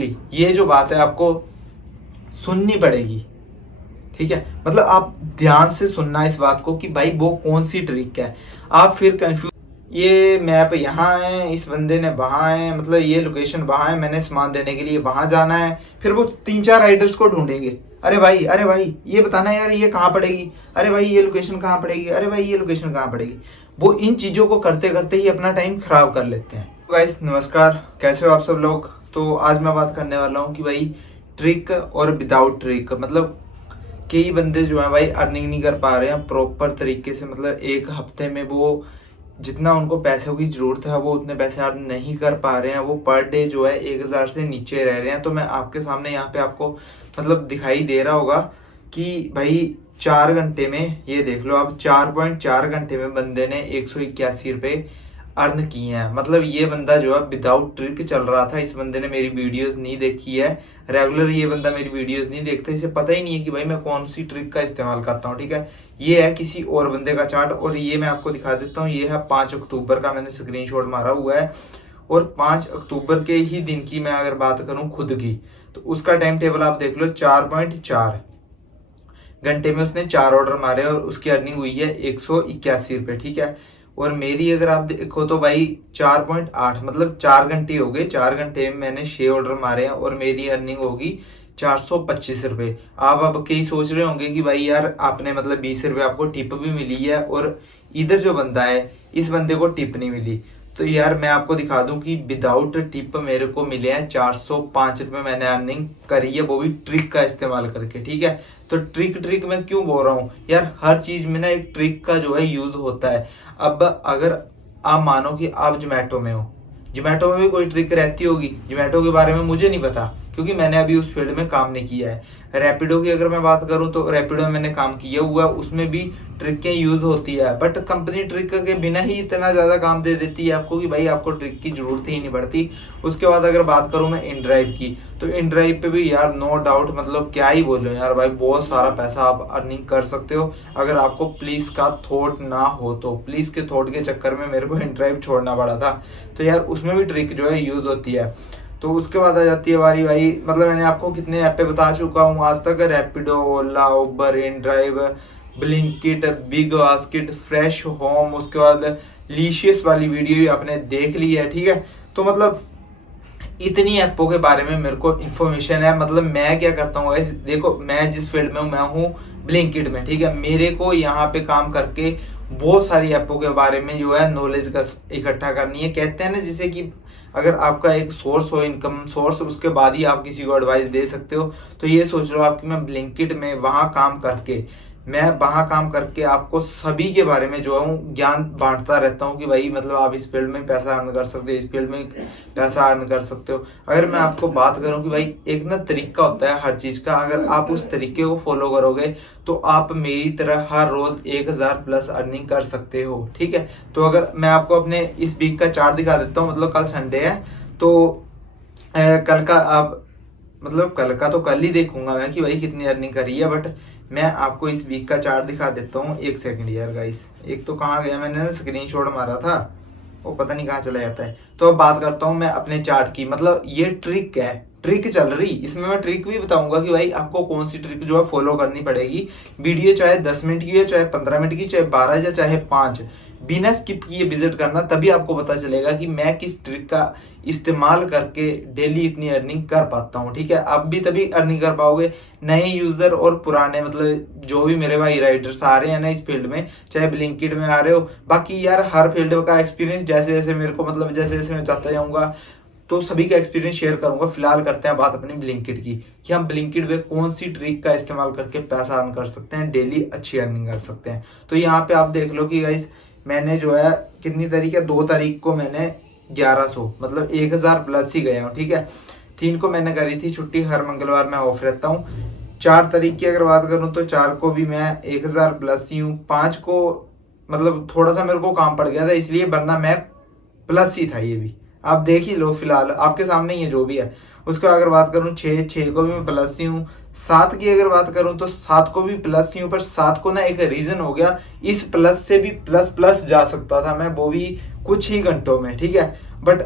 ये जो बात है आपको सुननी पड़ेगी, ठीक है। मतलब आप ध्यान से सुनना इस बात को कि भाई वो कौन सी ट्रिक है। आप फिर कंफ्यूज, ये मैप यहाँ है, इस बंदे ने वहाँ है, मतलब ये लोकेशन वहाँ है, मैंने सामान देने के लिए वहाँ जाना है। फिर वो 3-4 राइडर्स को ढूंढेंगे, अरे भाई ये बताना यार ये कहाँ पड़ेगी, अरे भाई ये लोकेशन कहाँ पड़ेगी, अरे भाई ये लोकेशन कहाँ पड़ेगी। वो इन चीज़ों को करते करते ही अपना टाइम खराब कर लेते हैं। गाइस नमस्कार, कैसे हो आप सब लोग। तो आज मैं बात करने वाला हूँ कि भाई ट्रिक और विदाउट ट्रिक, मतलब कई बंदे जो है भाई अर्निंग नहीं कर पा रहे हैं प्रॉपर तरीके से। मतलब एक हफ्ते में वो जितना उनको पैसों की जरूरत है वो उतने पैसे अर्न नहीं कर पा रहे हैं। वो पर डे जो है 1000 से नीचे रह रहे हैं। तो मैं आपके सामने यहाँ पे आपको मतलब दिखाई दे रहा होगा कि भाई 4 घंटे में, ये देख लो आप, 4.4 घंटे में बंदे ने 181 रुपये अर्न किए हैं। मतलब ये बंदा जो है विदाउट ट्रिक चल रहा था। इस बंदे ने मेरी वीडियोस नहीं देखी है, रेगुलर ये बंदा मेरी वीडियोस नहीं देखता, इसे पता ही नहीं है कि भाई मैं कौन सी ट्रिक का इस्तेमाल करता हूँ, ठीक है। ये है किसी और बंदे का चार्ट, और ये मैं आपको दिखा देता हूँ। ये है 5 अक्टूबर का, मैंने स्क्रीनशॉट मारा हुआ है। और 5 अक्टूबर के ही दिन की मैं अगर बात करूँ खुद की, तो उसका टाइम टेबल आप देख लो। 4.4 घंटे में उसने 4 ऑर्डर मारे और उसकी अर्निंग हुई है 181 रुपये, ठीक है। और मेरी अगर आप देखो तो भाई 4.8, मतलब 4 घंटे हो गए, 4 घंटे में मैंने 6 ऑर्डर मारे हैं और मेरी अर्निंग होगी 425 रुपये। आप अब कई सोच रहे होंगे कि भाई यार आपने मतलब 20 रुपये आपको टिप भी मिली है और इधर जो बंदा है इस बंदे को टिप नहीं मिली। तो यार मैं आपको दिखा दूं कि विदाउट टिप मेरे को मिले हैं 405 रुपये मैंने अर्निंग करी है, वो भी ट्रिक का इस्तेमाल करके, ठीक है। तो ट्रिक मैं क्यों बोल रहा हूँ यार, हर चीज में ना एक ट्रिक का जो है यूज होता है। अब अगर आप मानो कि आप जोमेटो में हो, जोमेटो में भी कोई ट्रिक रहती होगी, जोमेटो के बारे में मुझे नहीं पता क्योंकि मैंने अभी उस फील्ड में काम नहीं किया है। रैपिडो की अगर मैं बात करूं तो रैपिडो में मैंने काम किया हुआ है, उसमें भी ट्रिकें यूज होती है, बट कंपनी ट्रिक के बिना ही इतना ज्यादा काम दे देती है आपको कि भाई आपको ट्रिक की जरूरत ही नहीं पड़ती। उसके बाद अगर बात करूं मैं इनड्राइव की, तो इनड्राइव पे भी यार नो डाउट, मतलब क्या ही बोलो यार भाई, बहुत सारा पैसा आप अर्निंग कर सकते हो अगर आपको पुलिस का थॉट ना हो तो। पुलिस के थॉट के चक्कर में मेरे को इनड्राइव छोड़ना पड़ा था, तो यार उसमें भी ट्रिक जो है यूज होती है। तो उसके बाद आ जाती है बारी भाई, मतलब मैंने आपको कितने ऐप पे बता चुका हूँ आज तक, Rapido, Ola, Uber, inDrive, Blinkit, BigBasket, fresh home, उसके बाद लीशियस वाली वीडियो भी आपने देख ली है, ठीक है। तो मतलब इतनी ऐपों के बारे में मेरे को इन्फॉर्मेशन है। मतलब मैं क्या करता हूँ, देखो मैं जिस फील्ड में हूँ मैं हूँ ब्लिंकिट में, ठीक है। मेरे को यहाँ पे काम करके बहुत सारी ऐपों के बारे में जो है नॉलेज का इकट्ठा करनी है। कहते हैं ना जिसे कि अगर आपका एक सोर्स हो, इनकम सोर्स, उसके बाद ही आप किसी को एडवाइस दे सकते हो। तो ये सोच लो आप कि मैं ब्लिंकिट में वहाँ काम करके आपको सभी के बारे में जो है ज्ञान बांटता रहता हूँ कि भाई मतलब आप इस फील्ड में पैसा अर्न कर सकते हो, इस फील्ड में पैसा अर्न कर सकते हो। अगर मैं आपको बात करूँ कि भाई एक ना तरीका होता है हर चीज का, अगर आप उस तरीके को फॉलो करोगे तो आप मेरी तरह हर रोज 1000 प्लस अर्निंग कर सकते हो, ठीक है। तो अगर मैं आपको अपने इस वीक का चार्ट दिखा देता हूँ, मतलब कल संडे है तो कल का आप, मतलब कल का तो कल ही देखूंगा मैं कि भाई कितनी अर्निंग करी है, बट मैं आपको इस वीक का चार्ट दिखा देता हूँ। एक सेकंड यार गाइस, एक तो कहाँ गया, मैंने ना स्क्रीनशॉट मारा था, वो पता नहीं कहाँ चला जाता है। तो अब बात करता हूँ मैं अपने चार्ट की। मतलब ये ट्रिक है, ट्रिक चल रही, इसमें मैं ट्रिक भी बताऊंगा कि भाई आपको कौन सी ट्रिक जो है फॉलो करनी पड़ेगी। वीडियो चाहे 10 मिनट की हो, चाहे 15 मिनट की, चाहे 12 या चाहे 5, बिना स्किप किए विजिट करना, तभी आपको पता चलेगा कि मैं किस ट्रिक का इस्तेमाल करके डेली इतनी अर्निंग कर पाता हूँ, ठीक है। आप भी तभी अर्निंग कर पाओगे, नए यूजर और पुराने, मतलब जो भी मेरे भाई राइडर्स आ रहे हैं ना इस फील्ड में, चाहे ब्लिंकिट में आ रहे हो, बाकी यार हर फील्ड का एक्सपीरियंस जैसे जैसे मेरे को, मतलब जैसे जैसे मैं चाहता जाऊंगा तो सभी का एक्सपीरियंस शेयर करूंगा। फिलहाल करते हैं बात अपनी ब्लिंकिट की, कि हम ब्लिंकिट में कौन सी ट्रिक का इस्तेमाल करके पैसा अर्न कर सकते हैं, डेली अच्छी अर्निंग कर सकते हैं। तो यहाँ पे आप देख लो कि गाइस मैंने जो है कितनी तारीख है, 2 तारीख को मैंने 1100, मतलब 1000 प्लस ही गया हूँ, ठीक है। 3 को मैंने करी थी छुट्टी, हर मंगलवार मैं ऑफ रहता हूँ। 4 तारीख की अगर बात करूँ तो 4 को भी मैं 1000 प्लस ही हूँ। 5 को मतलब थोड़ा सा मेरे को काम पड़ गया था इसलिए, वरना मैं प्लस ही था। ये भी आप देख ही लो, फिलहाल आपके सामने ही है जो भी है। उसका अगर बात करूं 6 को भी मैं प्लस ही हूँ। 7 की अगर बात करूं तो 7 को भी प्लस ही हूँ, पर 7 को ना एक रीजन हो गया, इस प्लस से भी प्लस प्लस जा सकता था मैं, वो भी कुछ ही घंटों में, ठीक है। बट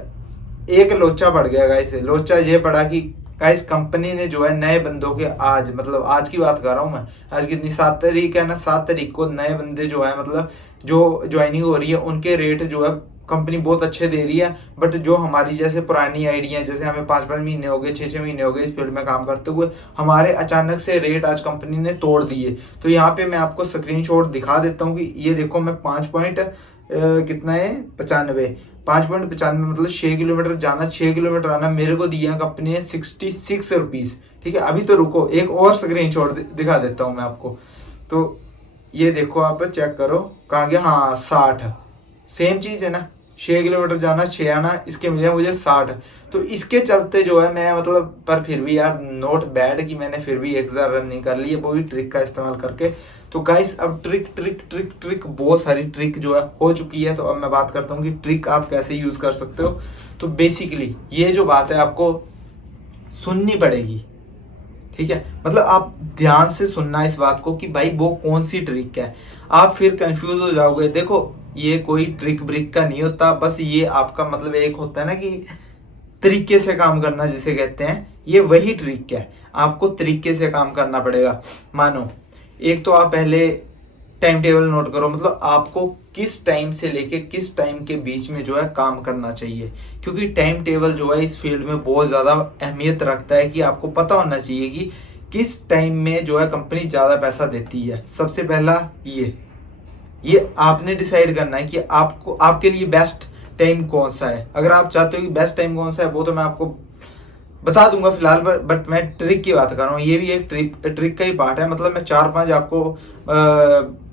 एक लोचा पड़ गया गाइस, लोचा ये पड़ा कि गाइस कंपनी ने जो है नए बंदों के आज, मतलब आज की बात कर रहा हूँ मैं, आज कितनी 7 तारीख है ना, 7 तारीख को नए बंदे जो है मतलब जो ज्वाइनिंग हो रही है उनके रेट जो है कंपनी बहुत अच्छे दे रही है। बट जो हमारी जैसे पुरानी आईडी है, जैसे हमें 5-5 महीने हो गए, 6-6 महीने हो गए इस फील्ड में काम करते हुए, हमारे अचानक से रेट आज कंपनी ने तोड़ दिए। तो यहाँ पे मैं आपको स्क्रीनशॉट दिखा देता हूँ कि ये देखो, मैं 5 पॉइंट कितना है 95, 5.95 मतलब 6 किलोमीटर जाना 6 किलोमीटर आना, मेरे को दिया कंपनी ने 66 रुपीज। ठीक है, अभी तो रुको, एक और स्क्रीनशॉट दिखा देता हूँ मैं आपको। तो ये देखो, आप चेक करो कहाँ गया, हाँ 60, सेम चीज है ना, 6 किलोमीटर जाना 6 आना, इसके मिले मुझे 60। तो इसके चलते जो है मैं मतलब, पर फिर भी यार नॉट बैड कि मैंने फिर भी 1000 रन कर ली है, वो भी ट्रिक का इस्तेमाल करके। तो गाइस अब ट्रिक बहुत सारी ट्रिक जो है हो चुकी है। तो अब मैं बात करता हूँ कि ट्रिक आप कैसे यूज कर सकते हो। तो बेसिकली ये जो बात है आपको सुननी पड़ेगी, ठीक है, मतलब आप ध्यान से सुनना इस बात को कि भाई वो कौन सी ट्रिक है। आप फिर कंफ्यूज हो जाओगे। देखो ये कोई ट्रिक ब्रिक का नहीं होता, बस ये आपका मतलब एक होता है ना कि तरीके से काम करना जिसे कहते हैं, ये वही ट्रिक है। आपको तरीके से काम करना पड़ेगा। मानो एक तो आप पहले टाइम टेबल नोट करो, मतलब आपको किस टाइम से लेके किस टाइम के बीच में जो है काम करना चाहिए, क्योंकि टाइम टेबल जो है इस फील्ड में बहुत ज़्यादा अहमियत रखता है कि आपको पता होना चाहिए कि किस टाइम में जो है कंपनी ज़्यादा पैसा देती है। सबसे पहला ये आपने डिसाइड करना है कि आपको आपके लिए बेस्ट टाइम कौन सा है। अगर आप चाहते हो कि बेस्ट टाइम कौन सा है वो तो मैं आपको बता दूंगा फिलहाल, बट मैं ट्रिक की बात कर रहा हूँ। ये भी एक ट्रिक का ही पार्ट है। मतलब मैं 4-5 आपको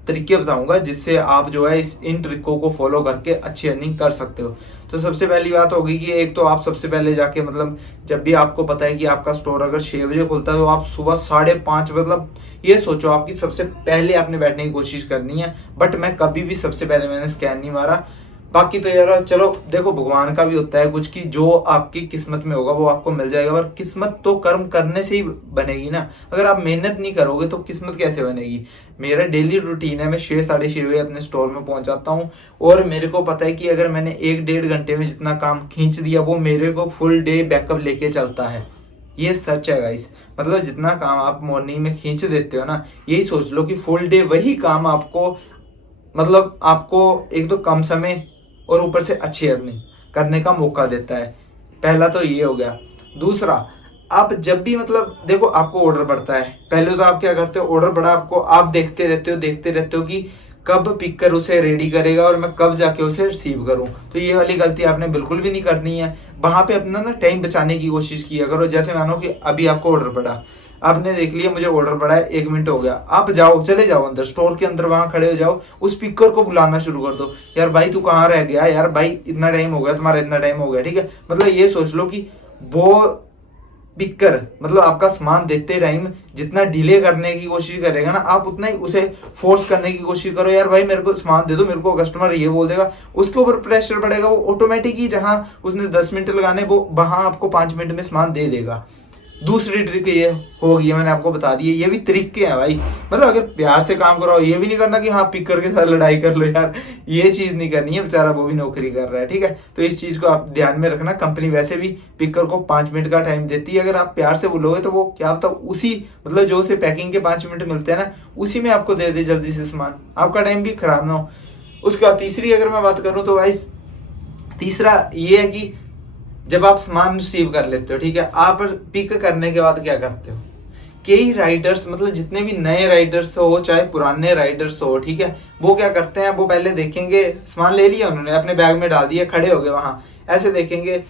तरीके बताऊंगा जिससे आप जो है इन ट्रिकों को फॉलो करके अच्छी अर्निंग कर सकते हो। तो सबसे पहली बात होगी कि एक तो आप सबसे पहले जाके, मतलब जब भी आपको पता है कि आपका स्टोर अगर 6 बजे खुलता है तो आप सुबह 5:30, मतलब ये सोचो आपकी सबसे पहले आपने बैठने की कोशिश करनी है। बट मैं कभी भी सबसे पहले मैंने स्कैन नहीं मारा। बाकी तो यार चलो देखो, भगवान का भी होता है कुछ कि जो आपकी किस्मत में होगा वो आपको मिल जाएगा। पर किस्मत तो कर्म करने से ही बनेगी ना। अगर आप मेहनत नहीं करोगे तो किस्मत कैसे बनेगी। मेरा डेली रूटीन है, मैं 6-6:30 बजे अपने स्टोर में पहुंच जाता हूँ। और मेरे को पता है कि अगर मैंने 1-1.5 घंटे में जितना काम खींच दिया वो मेरे को फुल डे बैकअप लेके चलता है। ये सच है गाइस। मतलब जितना काम आप मॉर्निंग में खींच देते हो ना, यही सोच लो कि फुल डे वही काम आपको, मतलब आपको एक तो कम समय और ऊपर से अच्छी अर्निंग करने का मौका देता है। पहला तो ये हो गया। दूसरा, आप जब भी मतलब देखो आपको ऑर्डर पड़ता है, पहले तो आप क्या करते हो, ऑर्डर पड़ा आपको, आप देखते रहते हो कि कब पिकर उसे रेडी करेगा और मैं कब जाके उसे रिसीव करूं। तो ये वाली गलती आपने बिल्कुल भी नहीं करनी है। वहां पे अपना ना टाइम बचाने की कोशिश किया करो। जैसे मानो कि अभी आपको ऑर्डर पड़ा, आपने देख लिया मुझे ऑर्डर पड़ा है, 1 मिनट हो गया, आप जाओ, चले जाओ अंदर स्टोर के अंदर, वहां खड़े हो जाओ, उस स्पीकर को बुलाना शुरू कर दो। यार भाई तू कहाँ रह गया, यार भाई इतना टाइम हो गया, तुम्हारा इतना टाइम हो गया, ठीक है। मतलब ये सोच लो कि वो पिकर, मतलब आपका सामान देते टाइम जितना डिले करने की कोशिश करेगा ना, आप उतना ही उसे फोर्स करने की कोशिश करो। यार भाई मेरे को सामान दे दो, मेरे को कस्टमर ये बोल देगा, उसके ऊपर प्रेशर पड़ेगा, वो ऑटोमेटिक ही जहां उसने 10 मिनट लगाने वो वहां आपको 5 मिनट में सामान दे देगा। दूसरी ट्रिक ये होगी, मैंने आपको बता दी है, ये भी तरीके हैं भाई। मतलब अगर प्यार से काम करो, ये भी नहीं करना कि हाँ पिकर के साथ लड़ाई कर लो, यार ये चीज नहीं करनी है, बेचारा वो भी नौकरी कर रहा है, ठीक है। तो इस चीज को आप ध्यान में रखना। कंपनी वैसे भी पिकर को 5 मिनट का टाइम देती है। अगर आप प्यार से बोलोगे तो वो क्या होता है, उसी मतलब जो उसे पैकिंग के 5 मिनट मिलते हैं ना, उसी में आपको दे दे जल्दी से सामान, आपका टाइम भी खराब ना हो। उसके बाद तीसरी अगर मैं बात करूँ तो भाई तीसरा ये है कि जब आप सामान रिसीव कर लेते हो, ठीक है, आप पिक करने के बाद क्या करते हो। कई राइडर्स, मतलब जितने भी नए राइडर्स हो चाहे पुराने राइडर्स हो, ठीक है, वो क्या करते हैं, वो पहले देखेंगे सामान ले लिया उन्होंने, अपने बैग में डाल दिया, खड़े हो गए वहां, ऐसे देखेंगे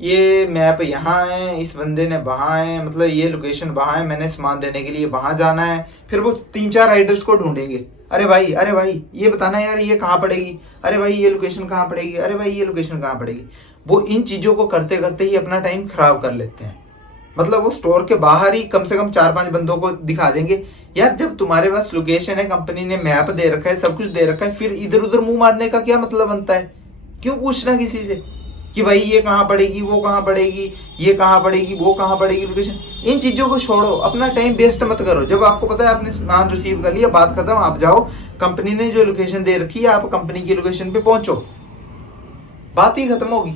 ये मैप यहाँ है, इस बंदे ने वहां है, मतलब ये लोकेशन वहां है, मैंने सामान देने के लिए वहां जाना है। फिर वो 3-4 राइडर्स को ढूंढेंगे, अरे भाई ये बताना यार ये कहाँ पड़ेगी, अरे भाई ये लोकेशन कहाँ पड़ेगी, अरे भाई ये लोकेशन कहाँ पड़ेगी। वो इन चीजों को करते करते ही अपना टाइम खराब कर लेते हैं। मतलब वो स्टोर के बाहर ही कम से कम 4-5 बंदों को दिखा देंगे। यार जब तुम्हारे पास लोकेशन है, कंपनी ने मैप दे रखा है, सब कुछ दे रखा है, फिर इधर उधर मुंह मारने का क्या मतलब बनता है। क्यों पूछना किसी से कि भाई ये कहाँ पड़ेगी, वो कहाँ पड़ेगी, ये कहाँ पड़ेगी, वो कहाँ पड़ेगी लोकेशन। इन चीजों को छोड़ो, अपना टाइम वेस्ट मत करो। जब आपको पता है आपने सामान रिसीव कर लिया, बात खत्म, आप जाओ, कंपनी ने जो लोकेशन दे रखी है आप कंपनी की लोकेशन पे पहुंचो, बात ही खत्म होगी।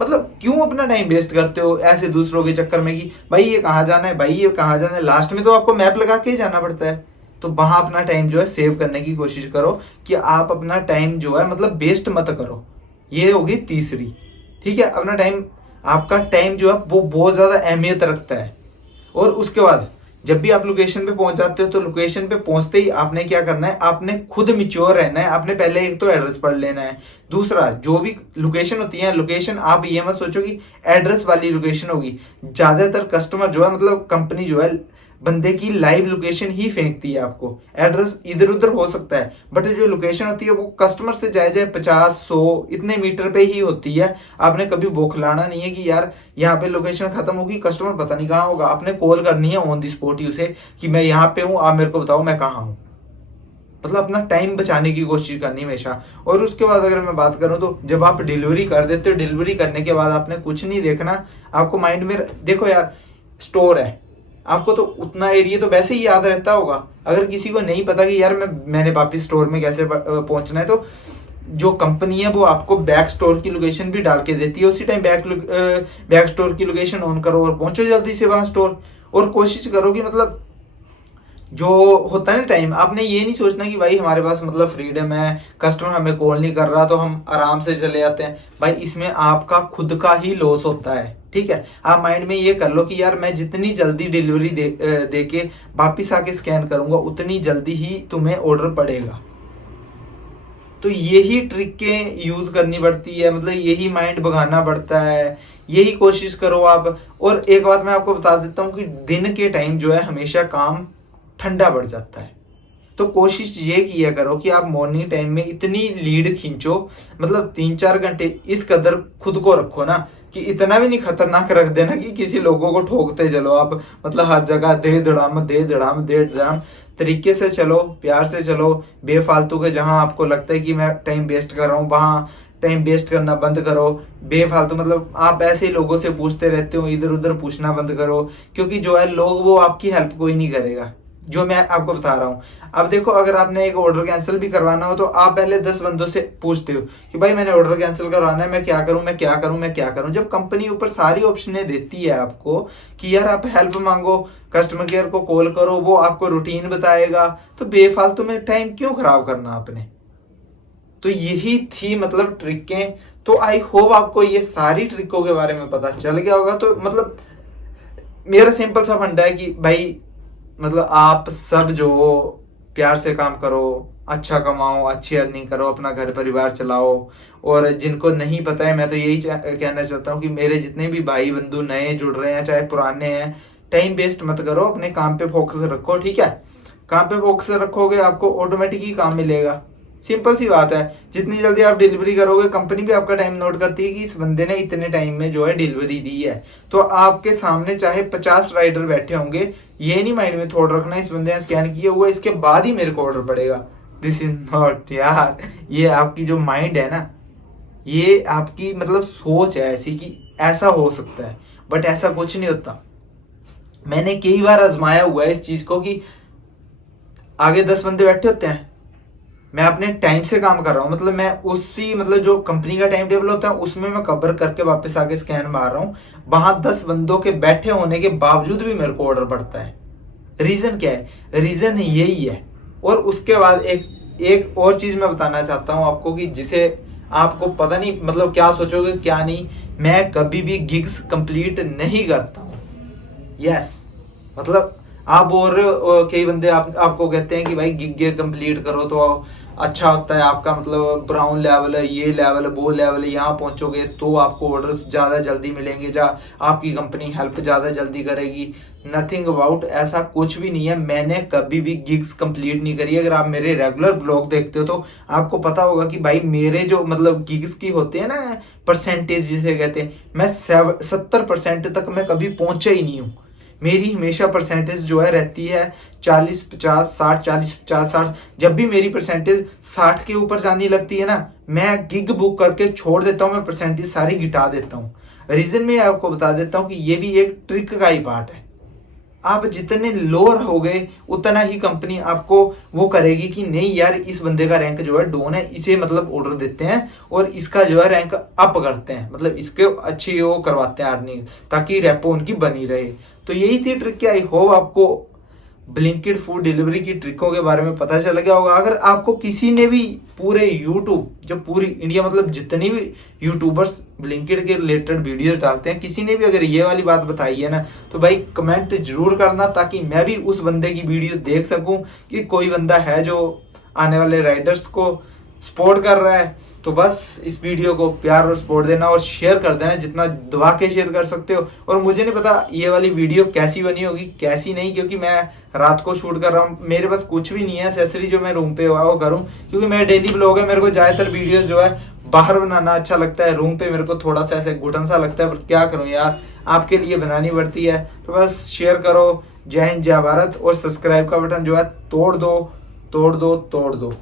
मतलब क्यों अपना टाइम वेस्ट करते हो ऐसे दूसरों के चक्कर में कि भाई ये कहाँ जाना है, भाई ये कहाँ जाना है। लास्ट में तो आपको मैप लगा के ही जाना पड़ता है। तो वहां अपना टाइम जो है सेव करने की कोशिश करो कि आप अपना टाइम जो है मतलब वेस्ट मत करो। ये होगी तीसरी। ठीक है, अपना टाइम, आपका टाइम जो है वो बहुत ज्यादा अहमियत रखता है। और उसके बाद जब भी आप लोकेशन पे पहुंच जाते हो तो लोकेशन पे पहुंचते ही आपने क्या करना है, आपने खुद मिच्योर रहना है। आपने पहले एक तो एड्रेस पढ़ लेना है। दूसरा, जो भी लोकेशन होती है, लोकेशन आप ये मत सोचो कि एड्रेस वाली लोकेशन होगी। ज्यादातर कस्टमर जो है मतलब कंपनी जो है बंदे की लाइव लोकेशन ही फेंकती है आपको। एड्रेस इधर उधर हो सकता है बट जो लोकेशन होती है वो कस्टमर से जाए जाए 50-100 इतने मीटर पे ही होती है। आपने कभी बौखलाना नहीं है कि यार यहाँ पे लोकेशन खत्म होगी, कस्टमर पता नहीं कहाँ होगा। आपने कॉल करनी है ऑन दी स्पॉट ही उसे कि मैं यहाँ पे हूँ, आप मेरे को बताओ मैं कहाँ हूँ। मतलब अपना टाइम बचाने की कोशिश करनी हमेशा। और उसके बाद अगर मैं बात करूं तो जब आप डिलीवरी कर देते हो, डिलीवरी करने के बाद आपने कुछ नहीं देखना। आपको माइंड में देखो यार, स्टोर है, आपको तो उतना एरिया तो वैसे ही याद रहता होगा। अगर किसी को नहीं पता कि यार मैंने वापिस स्टोर में कैसे पहुंचना है, तो जो कंपनी है वो आपको बैक स्टोर की लोकेशन भी डाल के देती है। उसी टाइम बैक स्टोर की लोकेशन ऑन करो और पहुंचो जल्दी से वहां स्टोर। और कोशिश करो कि मतलब जो होता है ना टाइम, आपने ये नहीं सोचना कि भाई हमारे पास मतलब फ्रीडम है, कस्टमर हमें कॉल नहीं कर रहा तो हम आराम से चले जाते हैं। भाई इसमें आपका खुद का ही लॉस होता है। ठीक है, आप माइंड में ये कर लो कि यार मैं जितनी जल्दी डिलीवरी दे के वापिस आके स्कैन करूंगा उतनी जल्दी ही तुम्हें ऑर्डर पड़ेगा। तो यही ट्रिकें यूज करनी पड़ती है, मतलब यही माइंड भगाना पड़ता है, यही कोशिश करो आप। और एक बात मैं आपको बता देता हूँ कि दिन के टाइम जो है हमेशा काम ठंडा पड़ जाता है। तो कोशिश ये किया करो कि आप मॉर्निंग टाइम में इतनी लीड खींचो, मतलब 3-4 घंटे इस कदर खुद को रखो ना कि इतना भी नहीं खतरनाक रख देना कि किसी लोगों को ठोकते चलो आप। मतलब हर जगह दे धड़ाम दे धड़ाम दे धड़ाम, तरीके से चलो, प्यार से चलो। बेफालतू के जहां आपको लगता है कि मैं टाइम वेस्ट कर रहा हूँ वहां टाइम वेस्ट करना बंद करो। बेफालतू मतलब आप ऐसे ही लोगों से पूछते रहते हो, इधर उधर पूछना बंद करो। क्योंकि जो है लोग वो आपकी हेल्प कोई नहीं करेगा, जो मैं आपको बता रहा हूँ। अब देखो, अगर आपने एक ऑर्डर कैंसिल भी करवाना हो तो आप पहले 10 बंदों से पूछते हो कि भाई मैंने ऑर्डर कैंसिल करवाना है, मैं क्या करूं, मैं क्या करूं, मैं क्या करूं। जब कंपनी ऊपर सारी ऑप्शनें देती है आपको कि यार आप हेल्प मांगो, कस्टमर केयर को कॉल करो, वो आपको रूटीन बताएगा, तो बेफालतू में टाइम क्यों खराब करना आपने। तो यही थी मतलब ट्रिकें। तो आई होप आपको ये सारी ट्रिकों के बारे में पता चल गया होगा। तो मतलब मेरा सिंपल सा फंडा है कि भाई मतलब आप सब जो प्यार से काम करो, अच्छा कमाओ, अच्छी अर्निंग करो, अपना घर परिवार चलाओ। और जिनको नहीं पता है, मैं तो यही कहना चाहता हूँ कि मेरे जितने भी भाई बंधु नए जुड़ रहे हैं चाहे पुराने हैं, टाइम वेस्ट मत करो, अपने काम पे फोकस रखो। ठीक है, काम पे फोकस रखोगे आपको ऑटोमेटिक ही काम मिलेगा। सिंपल सी बात है। जितनी जल्दी आप डिलीवरी करोगे, कंपनी भी आपका टाइम नोट करती है कि इस बंदे ने इतने टाइम में जो है डिलीवरी दी है। तो आपके सामने चाहे 50 राइडर बैठे होंगे, ये नहीं माइंड में थोड़ा रखना इस बंदे ने स्कैन किया हुआ इसके बाद ही मेरे को ऑर्डर पड़ेगा। दिस इज नॉट यार, ये आपकी जो माइंड है ना, ये आपकी मतलब सोच है ऐसी कि ऐसा हो सकता है, बट ऐसा कुछ नहीं होता। मैंने कई बार आजमाया हुआ है इस चीज को कि आगे 10 बंदे बैठे होते हैं, मैं अपने टाइम से काम कर रहा हूँ, मतलब मैं उसी मतलब जो कंपनी का टाइम टेबल होता है उसमें मैं कवर करके वापस आके स्कैन मार रहा हूँ। वहां 10 बंदों के बैठे होने के बावजूद भी मेरे को ऑर्डर पड़ता है। रीजन क्या है? रीजन यही है। और उसके बाद एक और चीज मैं बताना चाहता हूँ आपको कि जिसे आपको पता नहीं मतलब क्या सोचोगे क्या नहीं, मैं कभी भी गिग्स कंप्लीट नहीं करता हूँ। यस, मतलब आप और कई बंदे आपको कहते हैं कि भाई गिग कंप्लीट करो तो अच्छा होता है, आपका मतलब ब्राउन लेवल है, ये लेवल है, वो लेवल है, यहाँ पहुंचोगे तो आपको ऑर्डर्स ज़्यादा जल्दी मिलेंगे, आपकी कंपनी हेल्प ज़्यादा जल्दी करेगी। नथिंग अबाउट, ऐसा कुछ भी नहीं है। मैंने कभी भी गिग्स कंप्लीट नहीं करी। अगर आप मेरे रेगुलर ब्लॉग देखते हो तो आपको पता होगा कि भाई मेरे जो मतलब गिग्स की होते हैं ना परसेंटेज जिसे कहते हैं, मैं 70% तक मैं कभी पहुंचा ही नहीं हूँ। मेरी हमेशा परसेंटेज जो है रहती है 40-50-60, 40-50-60। जब भी मेरी परसेंटेज 60 के ऊपर जाने लगती है ना, मैं गिग बुक करके छोड़ देता हूँ, मैं परसेंटेज सारी गिटा देता हूँ। रीजन मैं आपको बता देता हूँ कि ये भी एक ट्रिक का ही पार्ट है। आप जितने लो रहोगे उतना ही कंपनी आपको वो करेगी कि नहीं यार इस बंदे का रैंक जो है डाउन है, इसे मतलब ऑर्डर देते हैं और इसका जो है रैंक अप करते हैं, मतलब इसके अच्छी वो करवाते हैं अर्निंग, ताकि रेपो उनकी बनी रहे। तो यही थी ट्रिक। आई होप आपको ब्लिंकिट फूड डिलीवरी की ट्रिकों के बारे में पता चल गया होगा। अगर आपको किसी ने भी पूरे यूट्यूब, जो पूरी इंडिया मतलब जितनी भी यूट्यूबर्स ब्लिंकिट के रिलेटेड वीडियोस डालते हैं, किसी ने भी अगर ये वाली बात बताई है ना, तो भाई कमेंट जरूर करना, ताकि मैं भी उस बंदे की वीडियो देख सकूं कि कोई बंदा है जो आने वाले राइडर्स को सपोर्ट कर रहा है। तो बस इस वीडियो को प्यार और सपोर्ट देना और शेयर कर देना, जितना दबा के शेयर कर सकते हो। और मुझे नहीं पता ये वाली वीडियो कैसी बनी होगी कैसी नहीं, क्योंकि मैं रात को शूट कर रहा हूँ, मेरे पास कुछ भी नहीं है एक्सेसरी जो मैं रूम पे वो करूँ, क्योंकि मेरा डेली ब्लॉग है। मेरे को ज्यादातर वीडियोस जो है बाहर बनाना अच्छा लगता है, रूम पे मेरे को थोड़ा सा ऐसे घुटन सा लगता है, पर क्या करूँ यार, आपके लिए बनानी पड़ती है। तो बस शेयर करो। जय हिंद जय भारत, और सब्सक्राइब का बटन जो है तोड़ दो तोड़ दो तोड़ दो।